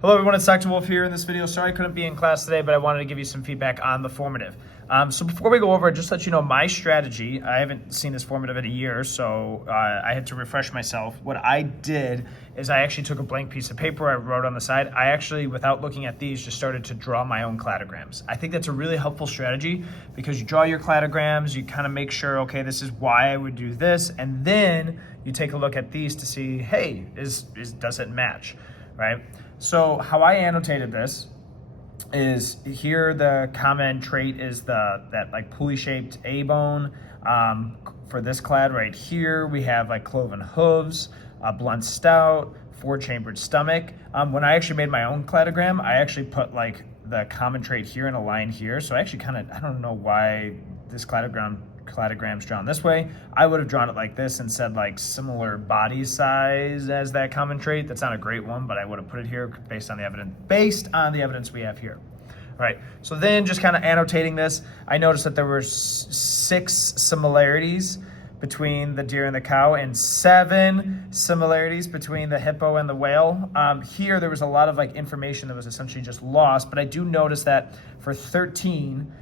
Hello everyone, it's Dr. Wolfe here in this video. Sorry I couldn't be in class today, but I wanted to give you some feedback on the formative. So before we go over it, just let you know my strategy. I haven't seen this formative in a year, so I had to refresh myself. What I did is I actually took a blank piece of paper, I wrote on the side. I actually, without looking at these, just started to draw my own cladograms. I think that's a really helpful strategy because you draw your cladograms, you kind of make sure, okay, this is why I would do this, and then you take a look at these to see, hey, does it match, right? So how I annotated this is here the common trait is that like pulley-shaped A-bone. For this clad right here, we have like cloven hooves, blunt stout, four-chambered stomach. When I actually made my own cladogram, I actually put like the common trait here and a line here. So I actually I don't know why this cladogram's drawn this way. I would have drawn it like this and said like similar body size as that common trait. That's not a great one, but I would have put it here based on the evidence we have here. All right, so then just kind of annotating this, I noticed that there were 6 similarities between the deer and the cow and 7 similarities between the hippo and the whale. Here there was a lot of like information that was essentially just lost, but I do notice that for 13,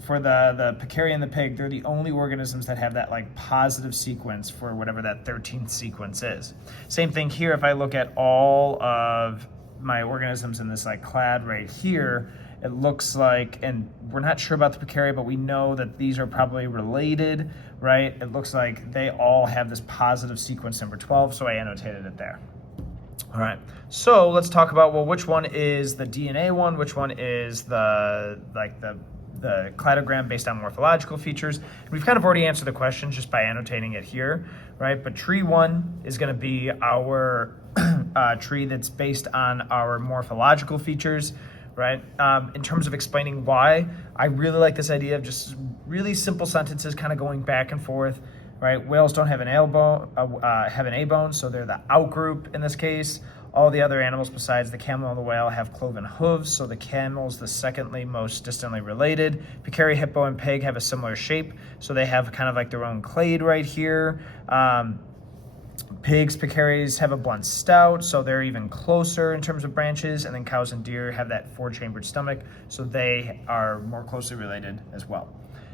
for the peccary and the pig, they're the only organisms that have that like positive sequence for whatever that 13th sequence is. Same thing here, if I look at all of my organisms in this like clad right here, it looks like, and we're not sure about the peccary, but we know that these are probably related, right? It looks like they all have this positive sequence number 12, so I annotated it there. All right, so let's talk about, well, which one is the DNA one, which one is the cladogram based on morphological features. And we've kind of already answered the question just by annotating it here, right? But tree 1 is going to be our tree that's based on our morphological features, right? In terms of explaining why, I really like this idea of just really simple sentences kind of going back and forth, right? Whales don't have an A-bone, so they're the outgroup in this case. All the other animals besides the camel and the whale have cloven hooves, so the camel's the secondly most distantly related. Peccary, hippo, and pig have a similar shape, so they have kind of like their own clade right here. Pigs, peccaries have a blunt stout, so they're even closer in terms of branches, and then cows and deer have that four-chambered stomach, so they are more closely related as well.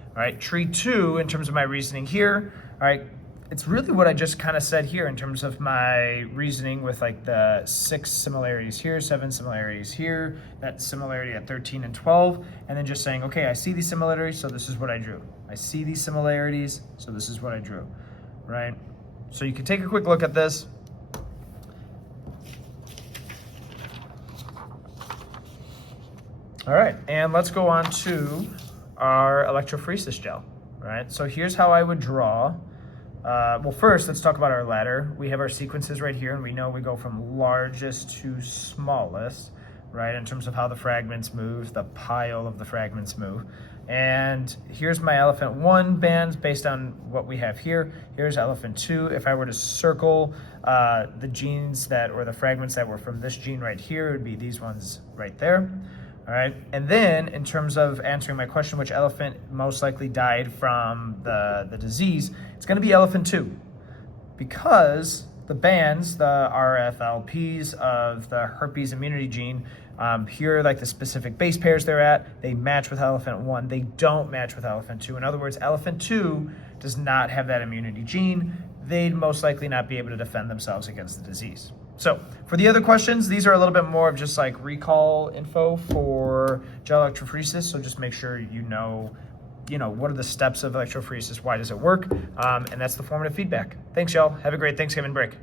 All right, tree 2, in terms of my reasoning here, all right, it's really what I just kind of said here in terms of my reasoning with like the 6 similarities here, 7 similarities here, that similarity at 13 and 12, and then just saying, okay, I see these similarities, so this is what I drew. I see these similarities, so this is what I drew, right? So you can take a quick look at this. All right, and let's go on to our electrophoresis gel, right? So here's how I would draw. Well, first, let's talk about our ladder. We have our sequences right here, and we know we go from largest to smallest, right, in terms of how the fragments move, the pile of the fragments move. And here's my elephant 1 bands based on what we have here. Here's elephant 2. If I were to circle the genes or the fragments that were from this gene right here, it would be these ones right there. All right, and then in terms of answering my question, which elephant most likely died from the disease, it's going to be elephant 2, because the bands, the RFLPs of the herpes immunity gene, here like the specific base pairs they're at, they match with elephant 1. They don't match with elephant 2. In other words, elephant 2 does not have that immunity gene. They'd most likely not be able to defend themselves against the disease. So for the other questions, these are a little bit more of just like recall info for gel electrophoresis. So just make sure you know what are the steps of electrophoresis, why does it work, and that's the formative feedback. Thanks, y'all. Have a great Thanksgiving break.